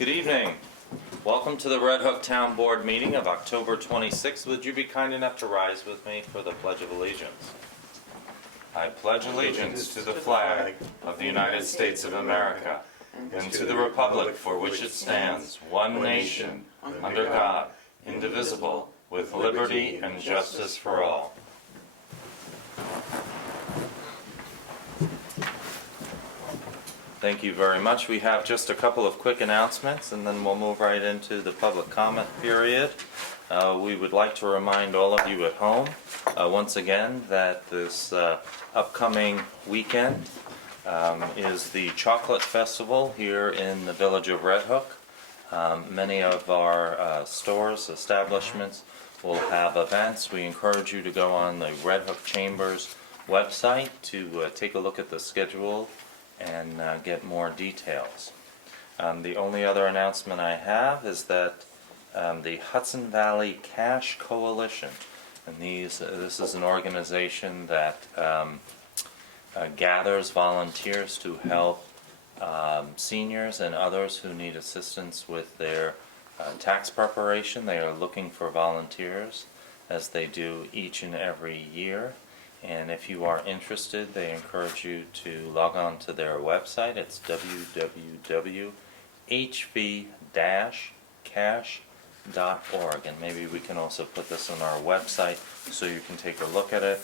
Good evening. Welcome to the Red Hook Town Board meeting of October 26th. Would you be kind enough to rise with me for the Pledge of Allegiance? I pledge allegiance to the flag of the United States of America and to the republic for which it stands, one nation, under God, indivisible, with liberty and justice for all. Thank you very much. We have just a couple of quick announcements and then we'll move right into the public comment period. We would like to remind all of you at home once again that this upcoming weekend is the Chocolate Festival here in the village of Red Hook. Many of our stores, establishments will have events. We encourage you to go on the Red Hook Chambers website to take a look at the schedule and get more details. The only other announcement I have is that the Hudson Valley Cash Coalition, and this is an organization that gathers volunteers to help seniors and others who need assistance with their tax preparation. They are looking for volunteers, as they do each and every year. And if you are interested, they encourage you to log on to their website. It's www.hv-cash.org. And maybe we can also put this on our website so you can take a look at it.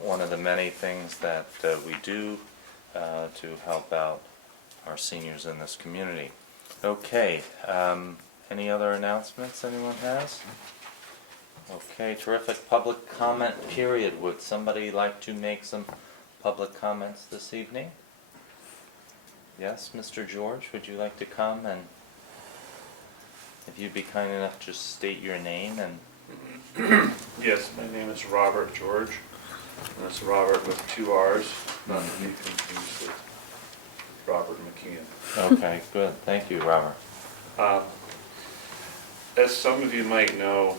One of the many things that we do to help out our seniors in this community. Okay, any other announcements anyone has? Okay, terrific. Public comment period. Would somebody like to make some public comments this evening? Yes, Mr. George, would you like to come, and if you'd be kind enough to state your name and... Yes, my name is Robert George, and that's Robert with 2 R's, not to be confused with Robert McKeon. Okay, good. Thank you, Robert. As some of you might know,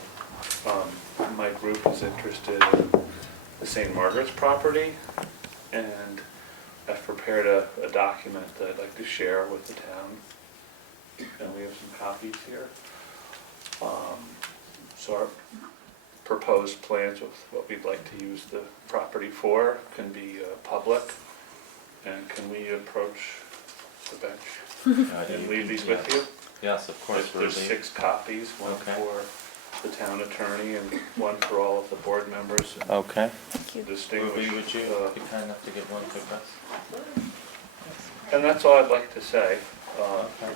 my group is interested in the St. Margaret's property, and I've prepared a document that I'd like to share with the town, and we have some copies here. So our proposed plans with what we'd like to use the property for can be public, and can we approach the bench and leave these with you? Yes, of course. There's 6 copies, one for the town attorney and one for all of the board members. Okay. Thank you. Distinguished. Ruby, would you be kind enough to get one quick us? And that's all I'd like to say. Okay.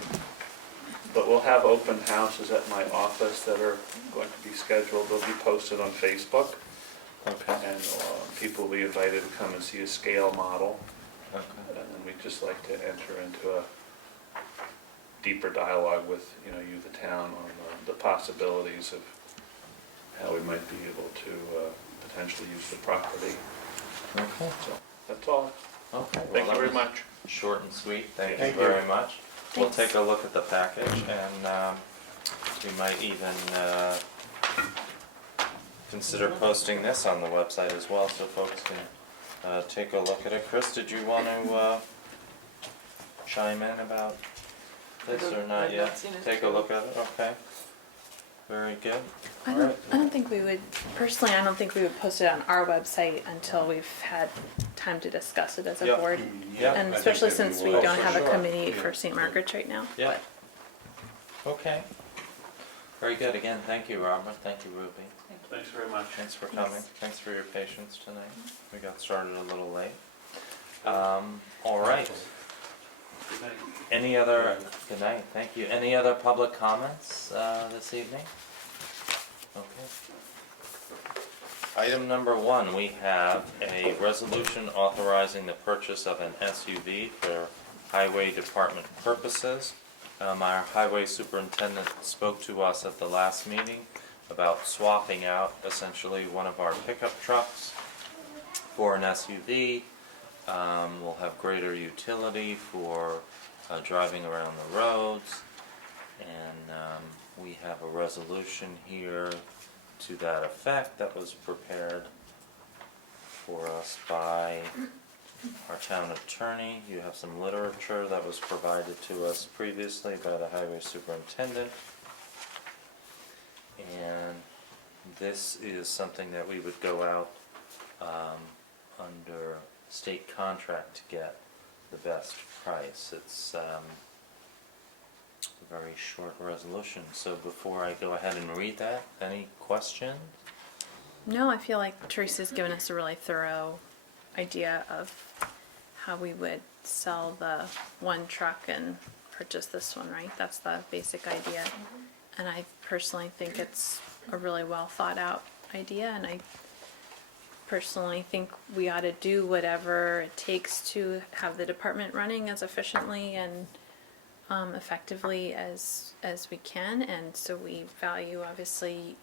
But we'll have open houses at my office that are going to be scheduled. They'll be posted on Facebook. Okay. And people will be invited to come and see a scale model. Okay. And then we'd just like to enter into a deeper dialogue with you, the town, on the possibilities of how we might be able to potentially use the property. Okay. So that's all. Okay. Thank you very much. Short and sweet. Thank Thank you you. very much. We'll Thanks. take a look at the package, and we might even consider posting this on the website as well, so folks can take a look at it. Chris, did you want to chime in about this or not yet? Take a look at it. Okay. Very good. I don't think we would, personally, I don't think we would post it on our website until we've had time to discuss it as a Yep. board. Yep. And especially since we don't have a sure. committee for St. Margaret's right now. Yeah. Okay. Very good. Again, thank you, Robert. Thank you, Ruby. Thanks very much. Thanks for coming. Thanks for your patience tonight. We got started a little late. All right. Good night. Any other, good night, thank you. Any other public comments this evening? Okay. Item number 1, we have a resolution authorizing the purchase of an SUV for highway department purposes. Our highway superintendent spoke to us at the last meeting about swapping out essentially one of our pickup trucks for an SUV. We'll have greater utility for driving around the roads, and we have a resolution here to that effect that was prepared for us by our town attorney. You have some literature that was provided to us previously by the highway superintendent. And this is something that we would go out under state contract to get the best price. It's a very short resolution. So before I go ahead and read that, any questions? No, I feel like Teresa's given us a really thorough idea of how we would sell the one truck and purchase this one, right? That's the basic idea. And I personally think it's a really well thought out idea, and I personally think we ought to do whatever it takes to have the department running as efficiently and effectively as we can. And so we value obviously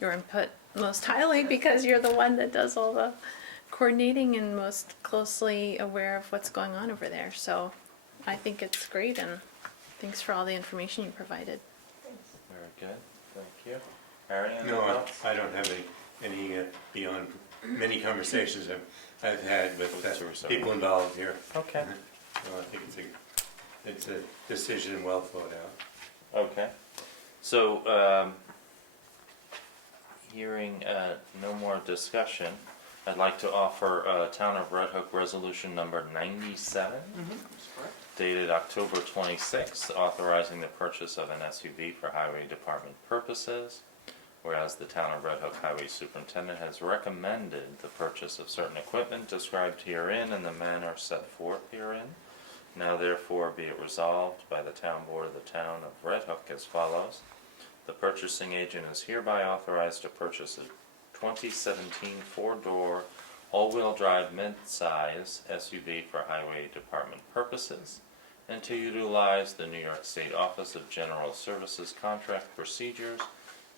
your input most highly because you're the one that does all the coordinating and most closely aware of what's going on over there. So I think it's great, and thanks for all the information you provided. Very good, thank you. Harry, any No, thoughts? I don't have any beyond many conversations I've had with Teresa. people involved here. Okay. No, I think it's a decision well thought out. Okay. So, hearing no more discussion, I'd like to offer Town of Red Hook Resolution Number 97, dated October 26th, authorizing the purchase of an SUV for Highway Department purposes. Whereas the Town of Red Hook Highway Superintendent has recommended the purchase of certain equipment described herein in the manner set forth herein. Now therefore be it resolved by the Town Board of the Town of Red Hook as follows. The purchasing agent is hereby authorized to purchase a 2017 four-door, all-wheel drive mid-size SUV for Highway Department purposes, and to utilize the New York State Office of General Services contract procedures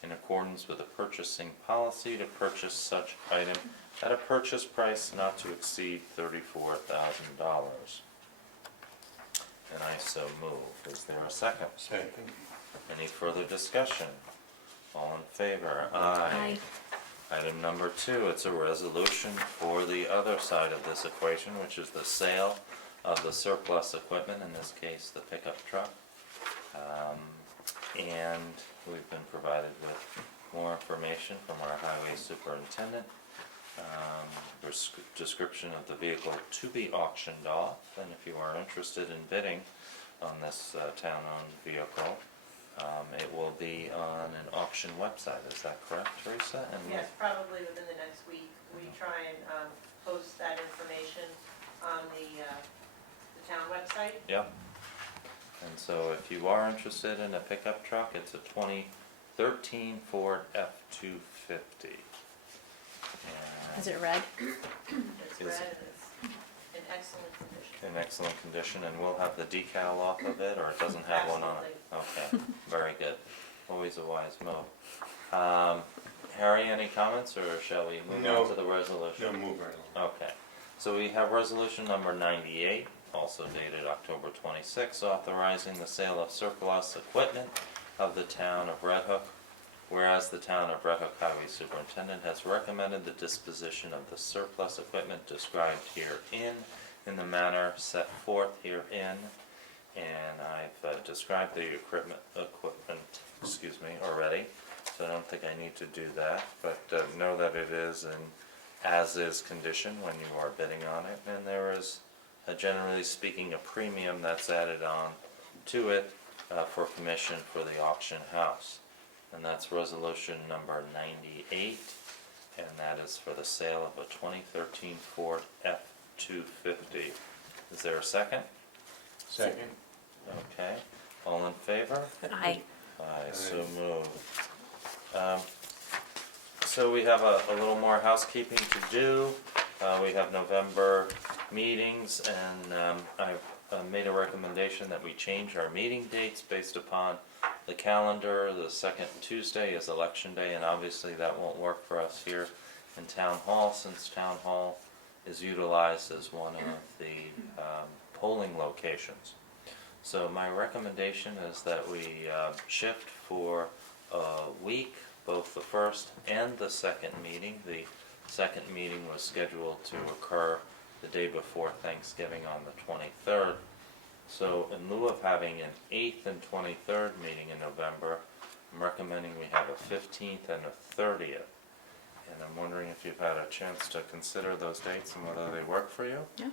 in accordance with a purchasing policy to purchase such item at a purchase price not to exceed $34,000. And I so move. Is there a second? Second. Any further discussion? All in favor? Aye. Item number 2, it's a resolution for the other side of this equation, which is the sale of the surplus equipment, in this case the pickup truck. And we've been provided with more information from our highway superintendent. Description of the vehicle to be auctioned off, and if you are interested in bidding on this town-owned vehicle, it will be on an auction website, is that correct, Teresa? And Yes, probably within the next week. We try and post that information on the town website. Yep. And so if you are interested in a pickup truck, it's a 2013 Ford F-250. Is it red? It's Is red it? and it's in excellent condition. In excellent condition, and we'll have the decal off of it, or it doesn't have one on it? Okay, very good. Always a wise move. Harry, any comments, or shall we move No. on to the resolution? No, move right along. Okay, so we have resolution number 98, also dated October 26, authorizing the sale of surplus equipment of the town of Red Hook. Whereas the town of Red Hook Highway Superintendent has recommended the disposition of the surplus equipment described herein in the manner set forth herein, and I've described the equipment already, so I don't think I need to do that, but know that it is in as-is condition when you are bidding on it, and there is, generally speaking, a premium that's added on to it for commission for the auction house. And that's resolution number 98, and that is for the sale of a 2013 Ford F-250. Is there a second? Second. Okay, all in favor? Aye. Aye, so moved. So we have a little more housekeeping to do. We have November meetings, and I've made a recommendation that we change our meeting dates based upon the calendar. The second Tuesday is election day, and obviously that won't work for us here in Town Hall, since Town Hall is utilized as one of the polling locations. So my recommendation is that we shift for a week, both the first and the second meeting. The second meeting was scheduled to occur the day before Thanksgiving on the 23rd. So in lieu of having an 8th and 23rd meeting in November, I'm recommending we have a 15th and a 30th. And I'm wondering if you've had a chance to consider those dates and whether they work for you? Yeah,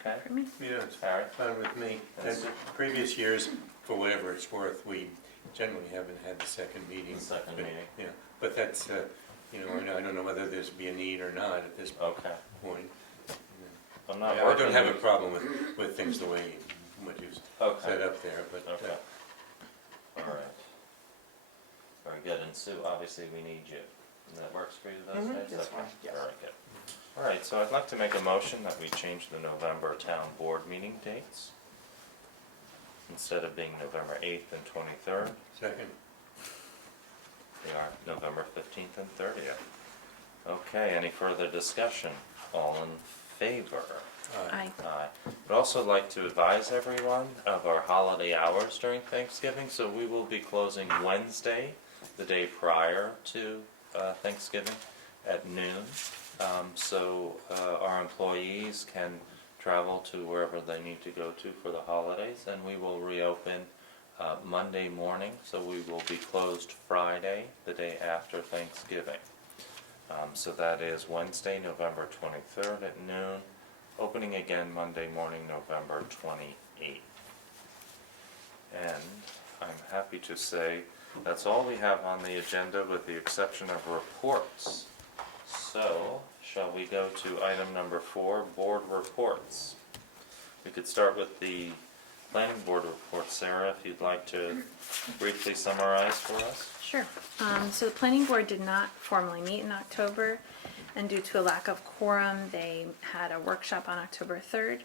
Okay? for me. Yeah, it's All right. fine with me. That's- And previous years, for whatever it's worth, we generally haven't had the second meeting. The second But- meeting. Yeah, but that's, I don't know whether there's be a need or not at this Okay. point. I'm not I working. don't have a problem with things the way, what you've Okay. set up there, but, Okay. All right. Very good. And Sue, obviously we need you. And that works for you those days? that's Okay. fine, yes. Very good. All right, so I'd like to make a motion that we change the November town board meeting dates. Instead of being November 8th and 23rd, second, they are November 15th and 30th. Okay, any further discussion? All in favor? Aye. Aye. I'd also like to advise everyone of our holiday hours during Thanksgiving, so we will be closing Wednesday, the day prior to Thanksgiving, at noon. So our employees can travel to wherever they need to go to for the holidays, and we will reopen Monday morning, so we will be closed Friday, the day after Thanksgiving. So that is Wednesday, November 23rd at noon, opening again Monday morning, November 28th. And I'm happy to say that's all we have on the agenda with the exception of reports. So, shall we go to item number 4, board reports? We could start with the planning board report. Sarah, if you'd like to briefly summarize for us. Sure. So the planning board did not formally meet in October, and due to a lack of quorum, they had a workshop on October 3rd.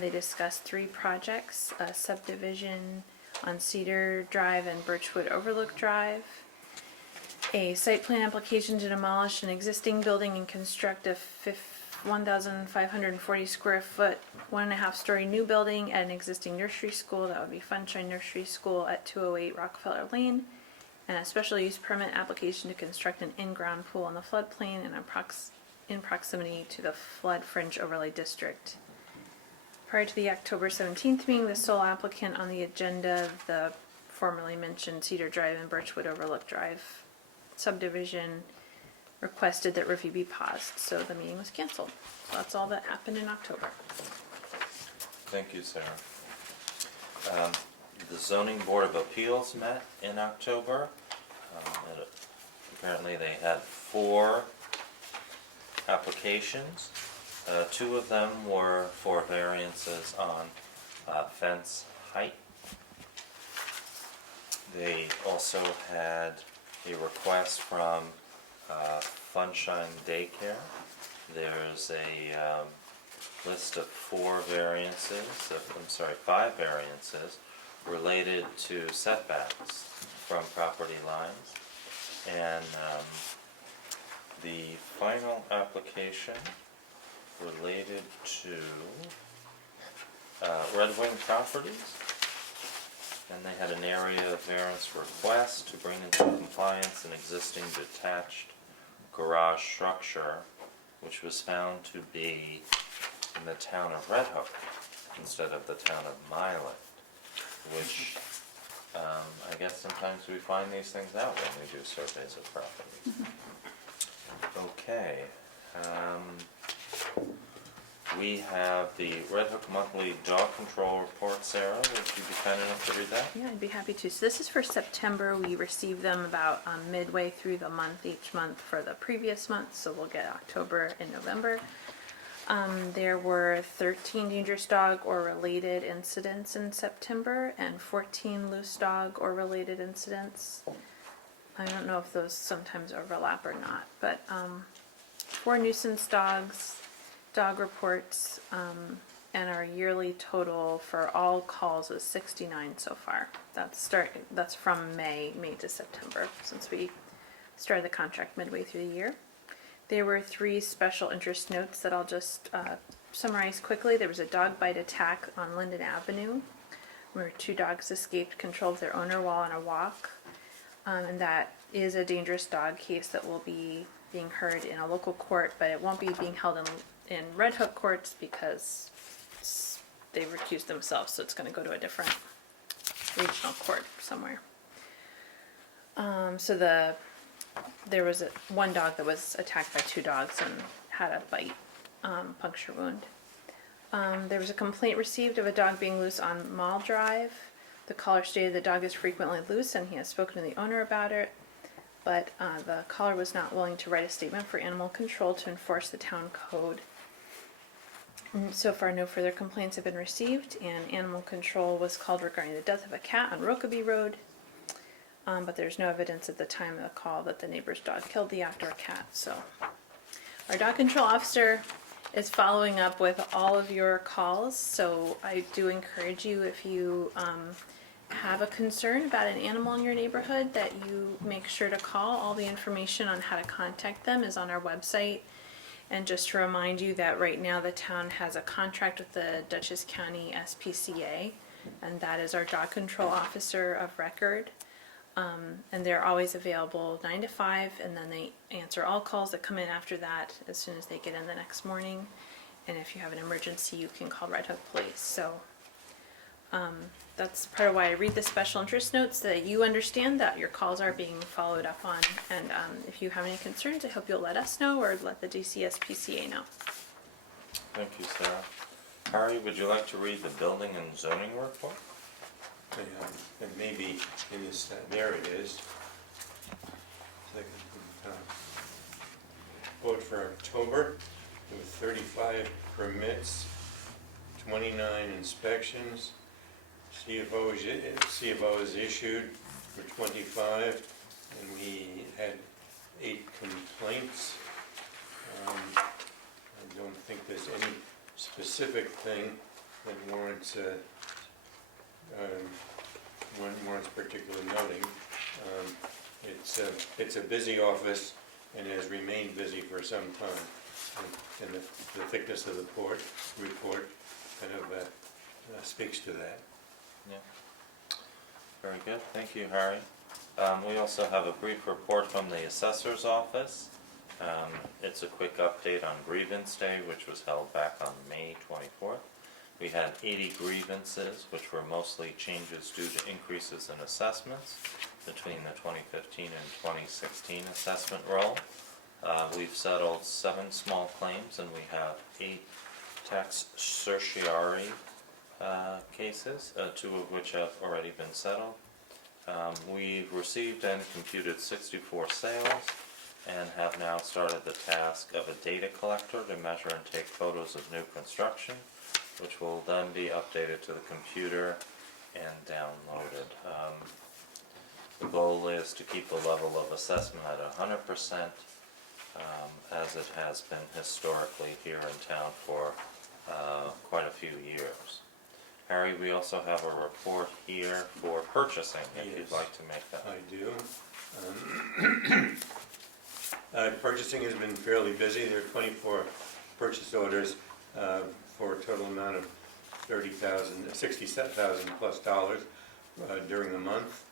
They discussed 3 projects, a subdivision on Cedar Drive and Birchwood Overlook Drive, a site plan application to demolish an existing building and construct a 1,540 square foot, 1.5 story new building at an existing nursery school, that would be Funshine Nursery School at 208 Rockefeller Lane, and a special use permit application to construct an in-ground pool on the floodplain and in proximity to the flood fringe overlay district. Prior to the October 17th meeting, the sole applicant on the agenda, the formerly mentioned Cedar Drive and Birchwood Overlook Drive subdivision, requested that review be paused, so the meeting was canceled. So that's all that happened in October. Thank you, Sarah. The zoning board of appeals met in October. Apparently they had 4 applications. 2 of them were for variances on fence height. They also had a request from Funshine Daycare. There's a list of 5 variances related to setbacks from property lines. And the final application related to Red Wing Properties. And they had an area variance request to bring into compliance an existing detached garage structure, which was found to be in the town of Red Hook instead of the town of Milan, which I guess sometimes we find these things out when we do surveys of properties. Okay. We have the Red Hook Monthly Dog Control Report. Sarah, would you be kind enough to read that? Yeah, I'd be happy to. So this is for September. We received them about midway through the month each month for the previous month, so we'll get October and November. There were 13 dangerous dog or related incidents in September and 14 loose dog or related incidents. I don't know if those sometimes overlap or not, but 4 nuisance dogs, dog reports, and our yearly total for all calls is 69 so far. That's from May to September, since we started the contract midway through the year. There were 3 special interest notes that I'll just summarize quickly. There was a dog bite attack on Linden Avenue, where 2 dogs escaped control of their owner while on a walk. And that is a dangerous dog case that will be being heard in a local court, but it won't be being held in Red Hook courts because they recused themselves, so it's gonna go to a different regional court somewhere. So there was one dog that was attacked by two dogs and had a bite, puncture wound. There was a complaint received of a dog being loose on Mall Drive. The caller stated the dog is frequently loose and he has spoken to the owner about it, but the caller was not willing to write a statement for animal control to enforce the town code. So far, no further complaints have been received, and animal control was called regarding the death of a cat on Rokeby Road. But there's no evidence at the time of the call that the neighbor's dog killed the outdoor cat. So our dog control officer is following up with all of your calls. So I do encourage you, if you have a concern about an animal in your neighborhood, that you make sure to call. All the information on how to contact them is on our website. And just to remind you that right now the town has a contract with the Dutchess County SPCA, and that is our dog control officer of record. And they're always available 9 to 5, and then they answer all calls that come in after that as soon as they get in the next morning. And if you have an emergency, you can call Red Hook Police. So that's part of why I read the special interest notes, so that you understand that your calls are being followed up on. And if you have any concerns, I hope you'll let us know or let the DCSPCA know. Thank you, Sarah. Harry, would you like to read the building and zoning report? And maybe in this, there it is. Vote for October, there were 35 permits, 29 inspections. CFO is issued for 25, and we had 8 complaints. I don't think there's any specific thing that warrants particular noting. It's a busy office and has remained busy for some time. And the thickness of the report kind of speaks to that. Yeah. Very good. Thank you, Harry. We also have a brief report from the assessor's office. It's a quick update on grievance day, which was held back on May 24th. We had 80 grievances, which were mostly changes due to increases in assessments between the 2015 and 2016 assessment roll. We've settled 7 small claims, and we have 8 tax certiorari cases, 2 of which have already been settled. We've received and computed 64 sales, and have now started the task of a data collector to measure and take photos of new construction, which will then be updated to the computer and downloaded. The goal is to keep the level of assessment at 100%, as it has been historically here in town for quite a few years. Harry, we also have a report here for purchasing, if you'd Yes. like to make that. I do. Purchasing has been fairly busy. There are 24 purchase orders for a total amount of $60,000 plus during the month.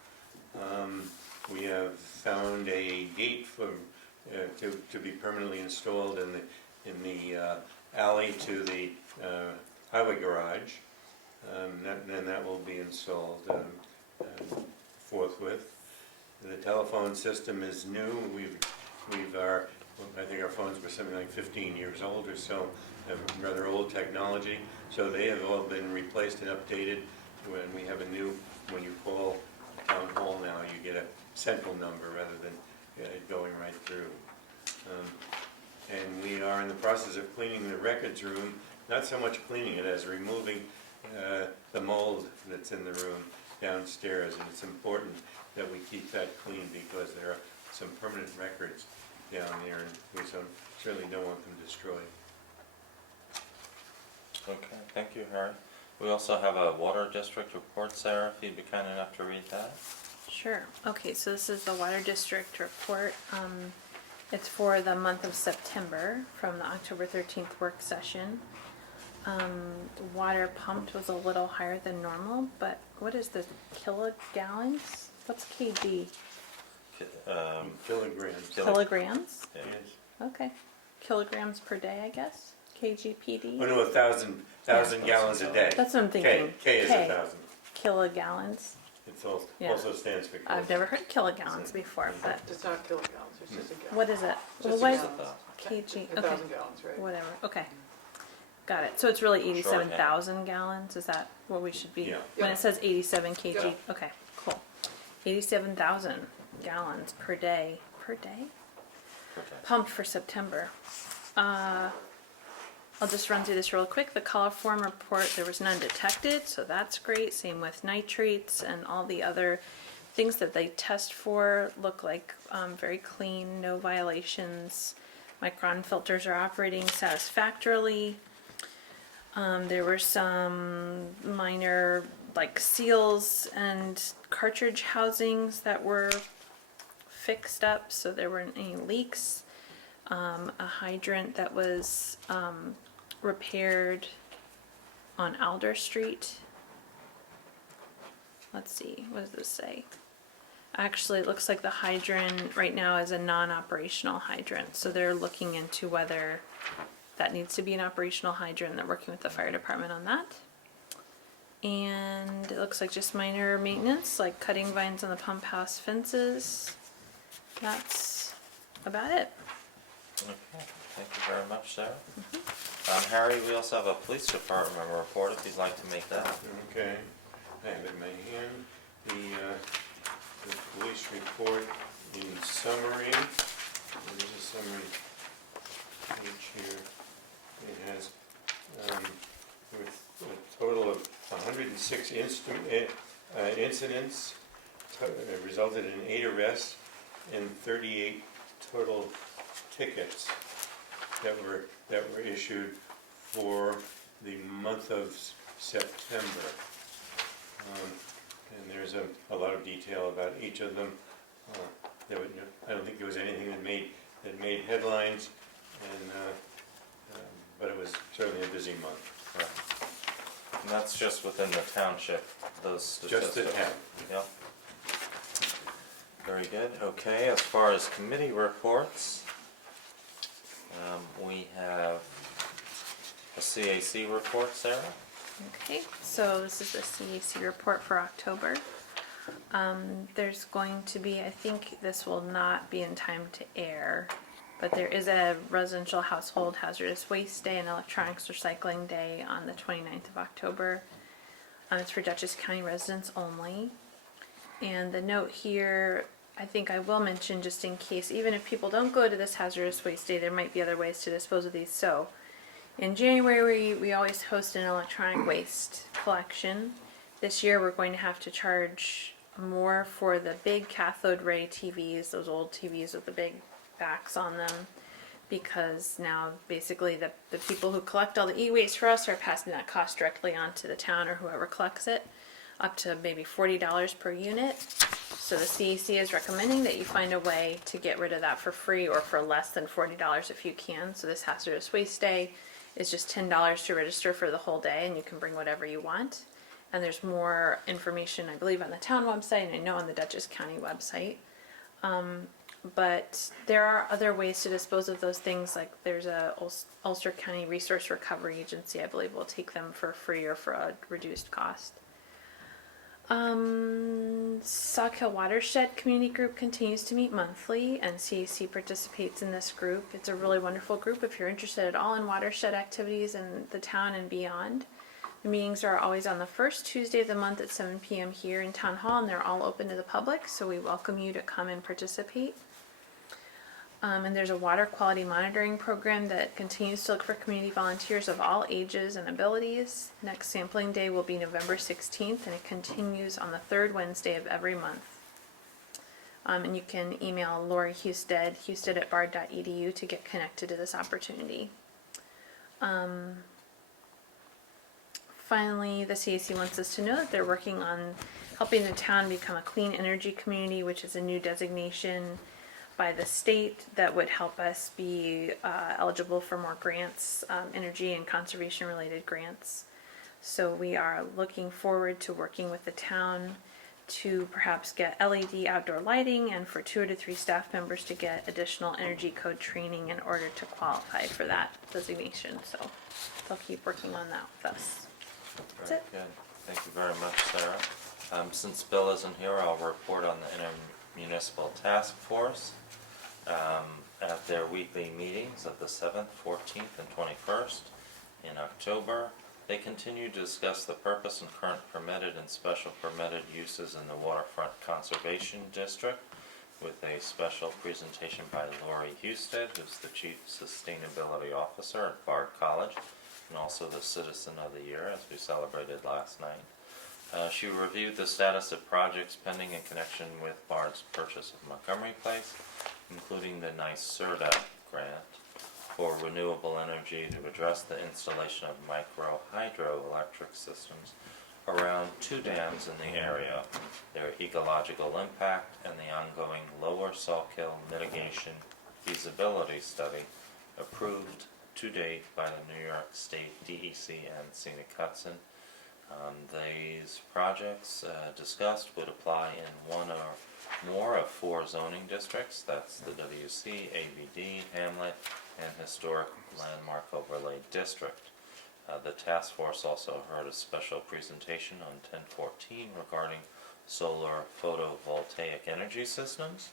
We have found a gate for to be permanently installed in the alley to the highway garage. And that will be installed forthwith. The telephone system is new. I think our phones were something like 15 years old or so, rather old technology. So they have all been replaced and updated. When we have a new, when you call town hall now, you get a central number rather than it going right through. And we are in the process of cleaning the records room, not so much cleaning it as removing the mold that's in the room downstairs. And it's important that we keep that clean because there are some permanent records down there, and we certainly don't want them destroyed. Okay, thank you, Harry. We also have a water district report, Sarah, if you'd be kind enough to read that. Sure. Okay, so this is the Water District report. It's for the month of September from the October 13th work session. Water pumped was a little higher than normal, but what is this, kilogallons? What's KG? Kilograms. Kilograms? Yeah. Yes. Okay. Kilograms per day, I guess? KGPD? Oh, no, 1,000 gallons a day. That's what I'm thinking. K is 1,000. Kilogallons. It Yeah. also stands for. I've never heard kilogallons before, but It's not kilograms, it's just a gallon. what is it? Well, Just what a is gallon. kg? A Okay, 1,000 gallons, right? whatever. Okay, got it. So it's really 87,000 gallons. Is that what we should be? Yeah. When Yeah. it says 87 kg. Yeah. Okay, cool. 87,000 gallons per day. Per day? Pumped for September. I'll just run through this real quick. The coliform report, there was none detected, so that's great. Same with nitrates and all the other things that they test for look like very clean, no violations. Micron filters are operating satisfactorily. There were some minor like seals and cartridge housings that were fixed up, so there weren't any leaks. A hydrant that was repaired on Alder Street. Let's see, what does this say? Actually, it looks like the hydrant right now is a non-operational hydrant, so they're looking into whether that needs to be an operational hydrant. They're working with the fire department on that. And it looks like just minor maintenance, like cutting vines on the pump house fences. That's about it. Okay, thank you very much, Sarah. Harry, we also have a police department report, if you'd like to make that. Okay, I have it in my hand. The police report in summary, there's a summary page here. It has, with a total of 106 incidents, resulted in 8 arrests and 38 total tickets that were issued for the month of September. And there's a lot of detail about each of them. I don't think there was anything that made headlines, and but it was certainly a busy month. Right. And that's just within the township, those statistics? Just the town. Yep. Very good. Okay, as far as committee reports, we have a CAC report, Sarah? Okay, so this is the CAC report for October. There's going to be, I think this will not be in time to air, but there is a residential household hazardous waste day and electronics recycling day on the 29th of October. It's for Dutchess County residents only. And the note here, I think I will mention just in case, even if people don't go to this hazardous waste day, there might be other ways to dispose of these. So in January, we always host an electronic waste collection. This year, we're going to have to charge more for the big cathode ray TVs, those old TVs with the big backs on them, because now basically the people who collect all the e-waste for us are passing that cost directly on to the town or whoever collects it, up to maybe $40 per unit. So the CAC is recommending that you find a way to get rid of that for free or for less than $40 if you can. So this hazardous waste day is just $10 to register for the whole day, and you can bring whatever you want. And there's more information, I believe, on the town website, and I know on the Dutchess County website. But there are other ways to dispose of those things, like there's a Ulster County Resource Recovery Agency, I believe, will take them for free or for a reduced cost. Sauk Hill Watershed Community Group continues to meet monthly, and CAC participates in this group. It's a really wonderful group if you're interested at all in watershed activities in the town and beyond. The meetings are always on the first Tuesday of the month at 7 p.m. here in Town Hall, and they're all open to the public, so we welcome you to come and participate. And there's a water quality monitoring program that continues to look for community volunteers of all ages and abilities. Next sampling day will be November 16th, and it continues on the third Wednesday of every month. And you can email Lori Husted, husted@bard.edu, to get connected to this opportunity. Finally, the CAC wants us to know that they're working on helping the town become a clean energy community, which is a new designation by the state that would help us be eligible for more grants, energy and conservation related grants. So we are looking forward to working with the town to perhaps get LED outdoor lighting and for 2 to 3 staff members to get additional energy code training in order to qualify for that designation. So they'll keep working on that with us. That's Very it. good. Thank you very much, Sarah. Since Bill isn't here, I'll report on the intermunicipal task force. At their weekly meetings of the 7th, 14th, and 21st in October, they continue to discuss the purpose and current permitted and special permitted uses in the Waterfront Conservation District with a special presentation by Lori Husted, who's the Chief Sustainability Officer at Bard College and also the Citizen of the Year, as we celebrated last night. She reviewed the status of projects pending in connection with Bard's purchase of Montgomery Place, including the NYSERDA grant for renewable energy to address the installation of micro hydroelectric systems around 2 dams in the area, their ecological impact, and the ongoing lower Saltkill mitigation feasibility study approved to date by the New York State DEC and Scenic Hudson. These projects discussed would apply in 1 or more of 4 zoning districts. That's the WC, ABD, Hamlet, and Historic Landmark Overlay District. The task force also heard a special presentation on 10/14 regarding solar photovoltaic energy systems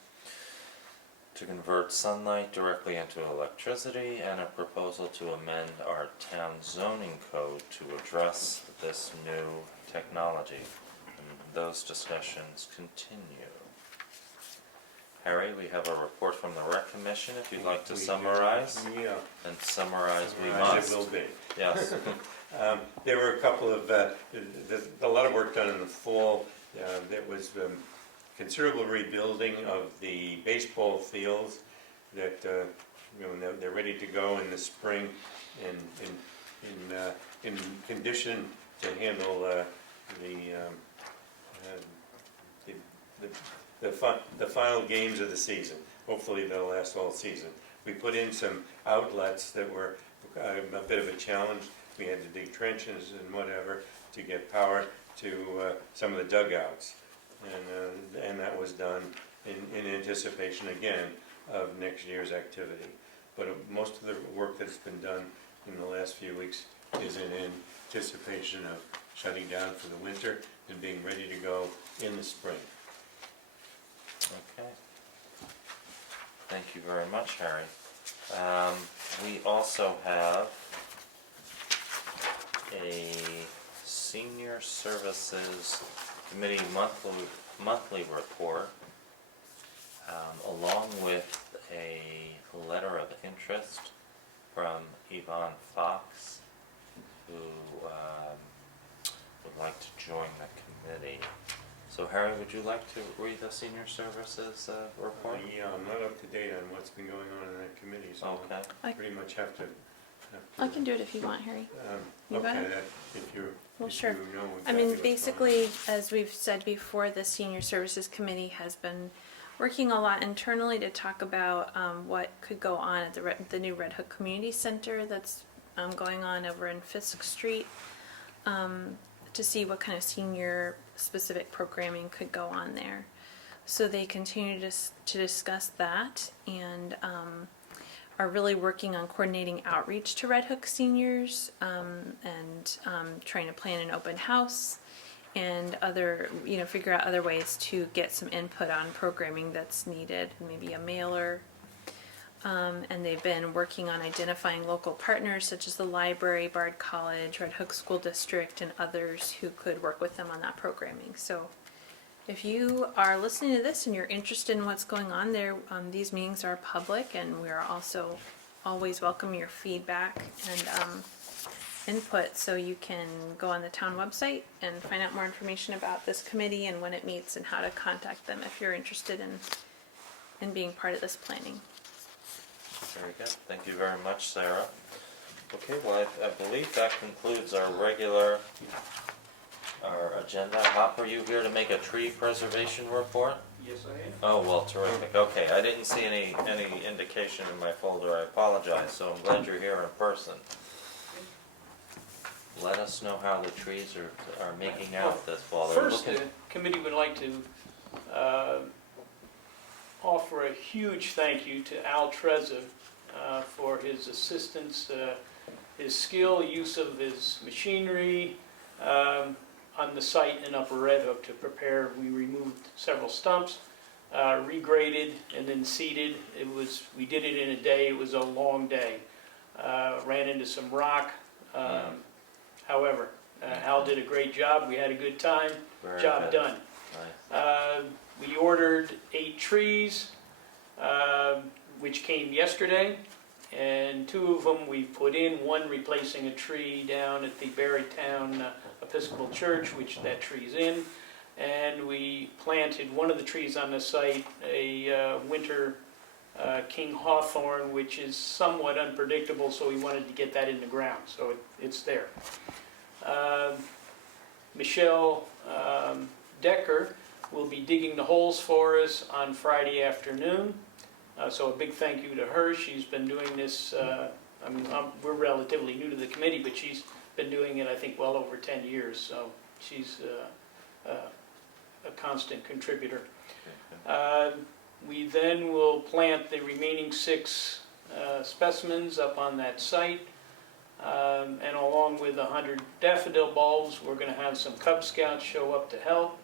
to convert sunlight directly into electricity, and a proposal to amend our town zoning code to address this new technology. And those discussions continue. Harry, we have a report from the Rec Commission, if you'd like to summarize. Yeah. And summarize we Summarize it must. will be. Yes. There were a couple of, there's a lot of work done in the fall. There was considerable rebuilding of the baseball fields that, they're ready to go in the spring and in condition to handle the final games of the season. Hopefully they'll last all season. We put in some outlets that were a bit of a challenge. We had to dig trenches and whatever to get power to some of the dugouts. And that was done in anticipation, again, of next year's activity. But most of the work that's been done in the last few weeks is in anticipation of shutting down for the winter and being ready to go in the spring. Okay. Thank you very much, Harry. We also have a Senior Services Committee monthly report, along with a letter of interest from Yvonne Fox, who would like to join the committee. So Harry, would you like to read the Senior Services report? Yeah, I'm not up to date on what's been going on in that committee, so Okay. I pretty much have to. I can do it if you want, Harry. You got Okay, it? if you Well, if sure. you know I exactly mean, what's going on. basically, as we've said before, the Senior Services Committee has been working a lot internally to talk about what could go on at the new Red Hook Community Center that's going on over in Fisk Street, to see what kind of senior specific programming could go on there. So they continue to discuss that and are really working on coordinating outreach to Red Hook seniors and trying to plan an open house and figure out other ways to get some input on programming that's needed, maybe a mailer. And they've been working on identifying local partners such as the library, Bard College, Red Hook School District, and others who could work with them on that programming. So if you are listening to this and you're interested in what's going on there, these meetings are public, and we are also always welcome your feedback and input, so you can go on the town website and find out more information about this committee and when it meets and how to contact them if you're interested in being part of this planning. Very good. Thank you very much, Sarah. Okay, well, I believe that concludes our agenda. Hop, are you here to make a tree preservation report? Yes, I am. Oh, well, terrific. Okay, I didn't see any indication in my folder. I apologize, so I'm glad you're here in person. let us know how the trees are making out this fall. They're First, looking- the committee would like to offer a huge thank you to Al Trezza for his assistance, his skill, use of his machinery on the site in Upper Red Hook to prepare. We removed several stumps, regraded, and then seeded. We did it in a day. It was a long day. Ran into some rock. However, Al did a great job. We had a good time. Very Job good. done. Nice. We ordered 8 trees, which came yesterday, and 2 of them we put in, one replacing a tree down at the Barrytown Episcopal Church, which that tree's in, and we planted one of the trees on the site, a winter King Hawthorn, which is somewhat unpredictable, so we wanted to get that in the ground, so it's there. Michelle Decker will be digging the holes for us on Friday afternoon. So a big thank you to her. She's been doing this, we're relatively new to the committee, but she's been doing it, I think, well over 10 years. So she's a constant contributor. We then will plant the remaining 6 specimens up on that site. And along with 100 daffodil bulbs, we're going to have some Cub Scouts show up to help.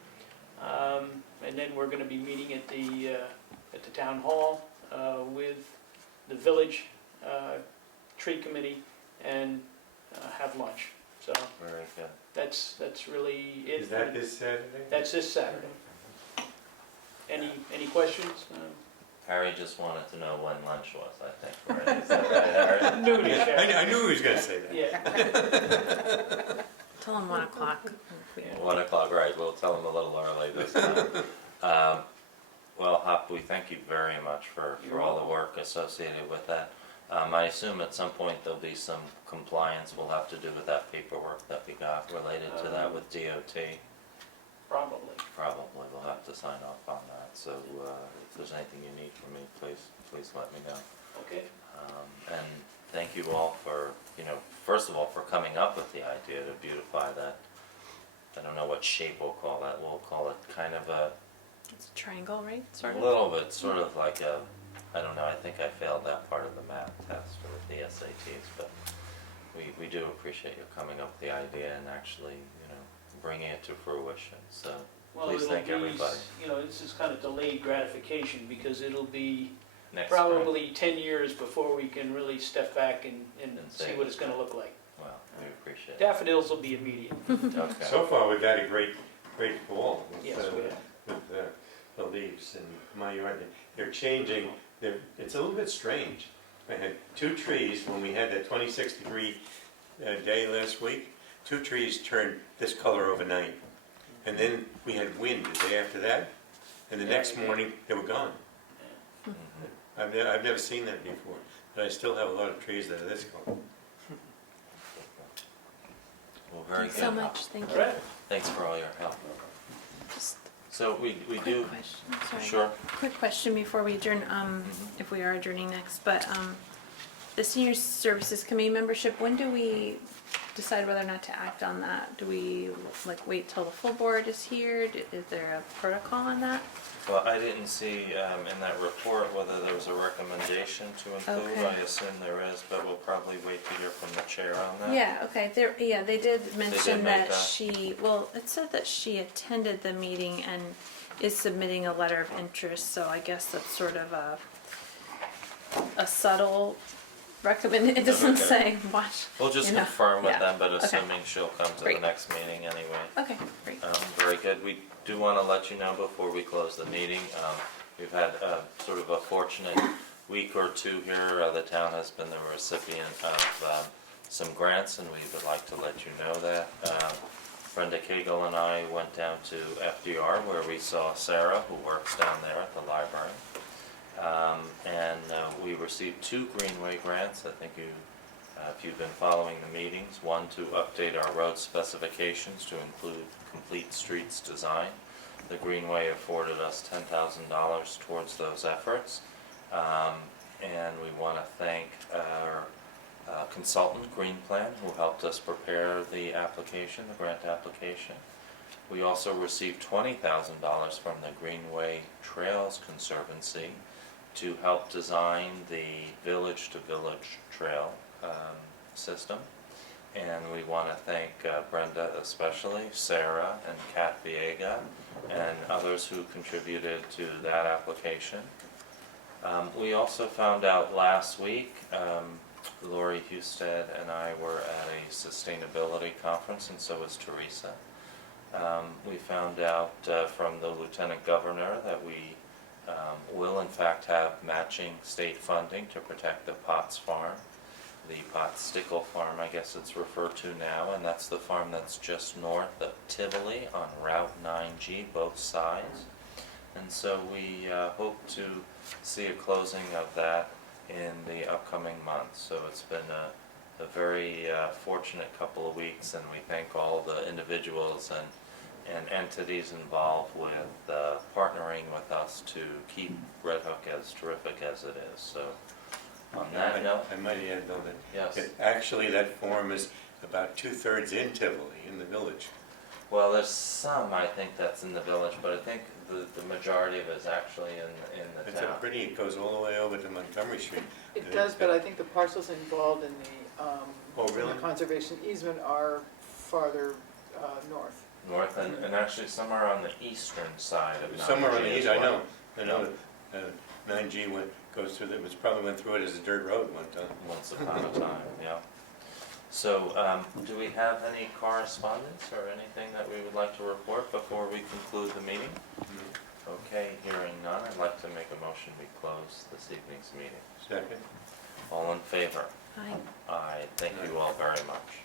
And then we're going to be meeting at the town hall with the village tree committee and have lunch. So Very good. that's really it. Is that this Saturday? That's this Saturday. Any questions? Harry just wanted to know when lunch was, I think, right? Is that right, Harry? Noonish, I knew he was gonna say that. Yeah. Tell them 1 o'clock. 1 o'clock, right, we'll tell them a little early this time. Well, Hop, we thank you very much for all the work associated with that. I assume at some point there'll be some compliance we'll have to do with that paperwork that we got related to that with DOT. Probably. Probably, we'll have to sign off on that, so if there's anything you need from me, please let me know. Okay. And thank you all for, first of all, for coming up with the idea to beautify that. I don't know what shape we'll call that. We'll call it kind of a It's a triangle, right? Sort a of. little bit, sort of like I don't know, I think I failed that part of the math test or the SATs, but we do appreciate you coming up with the idea and actually, bringing it to fruition, so Well, please it'll thank be, everybody. this is kind of delayed gratification because it'll be Next spring. probably 10 years before we can really step back and And see say what it's going to look like. Well, we appreciate it. Daffodils will be immediate. Okay. So far, we've had a great fall Yes, with we have. the leaves in my yard. They're changing, it's a little bit strange. I had 2 trees, when we had that 26-degree day last week, 2 trees turned this color overnight. And then we had wind the day after that, and the next morning, they were gone. I've never seen that before, but I still have a lot of trees that are this color. Well, very Thanks good. so much. Thank All you. right. Thanks for all your help. Just So we quick do, question. Sorry. sure. Quick question before we adjourn, if we are adjourning next, but the Senior Services Committee membership, when do we decide whether or not to act on that? Do we wait till the full board is here? Is there a protocol on that? Well, I didn't see in that report whether there was a recommendation to include. Okay. I assume there is, but we'll probably wait to hear from the chair on that. Yeah, okay, they did mention make that that. it said that she attended the meeting and is submitting a letter of interest, so I guess that's sort of a subtle recommend, it doesn't Okay. say watch. We'll just You know, confirm with yeah. them, but Okay. assuming she'll come to the Great. next meeting anyway. Okay, great. Very good. We do want to let you know before we close the meeting, we've had sort of a fortunate week or two here. The town has been the recipient of some grants, and we would like to let you know that. Brenda Cagle and I went down to FDR where we saw Sarah, who works down there at the library. And we received 2 Greenway grants. I think if you've been following the meetings, one to update our road specifications to include complete streets design. The Greenway afforded us $10,000 towards those efforts. And we want to thank our consultant, Green Plan, who helped us prepare the application, the grant application. We also received $20,000 from the Greenway Trails Conservancy to help design the village-to-village trail system. And we want to thank Brenda especially, Sarah and Kat Viega, and others who contributed to that application. We also found out last week, Lori Husted and I were at a sustainability conference, and so was Teresa. We found out from the Lieutenant Governor that we will in fact have matching state funding to protect the Potts Farm. The Potts Stickle Farm, I guess it's referred to now, and that's the farm that's just north of Tivoli on Route 9G, both sides. And so we hope to see a closing of that in the upcoming months. So it's been a very fortunate couple of weeks, and we thank all the individuals and entities involved with partnering with us to keep Red Hook as terrific as it is. So on that note, I might add though that yes. actually that farm is about 2/3 in Tivoli, in the village. Well, there's some, I think, that's in the village, but I think the majority of it is actually in the It's town. it goes all the way over to Montgomery Street. It does, but I think the parcels involved in Oh, in really? the conservation easement are farther north. North and actually somewhere on the eastern side of 9G Somewhere on the as east, I well. know. 9G goes through, probably went through it as a dirt road one time. Once upon a time, yeah. So, do we have any correspondence or anything that we would like to report before we conclude the meeting? Okay, hearing none, I'd like to make a motion we close this evening's meeting. Second? All in favor? Aye. Aye, thank you all very much.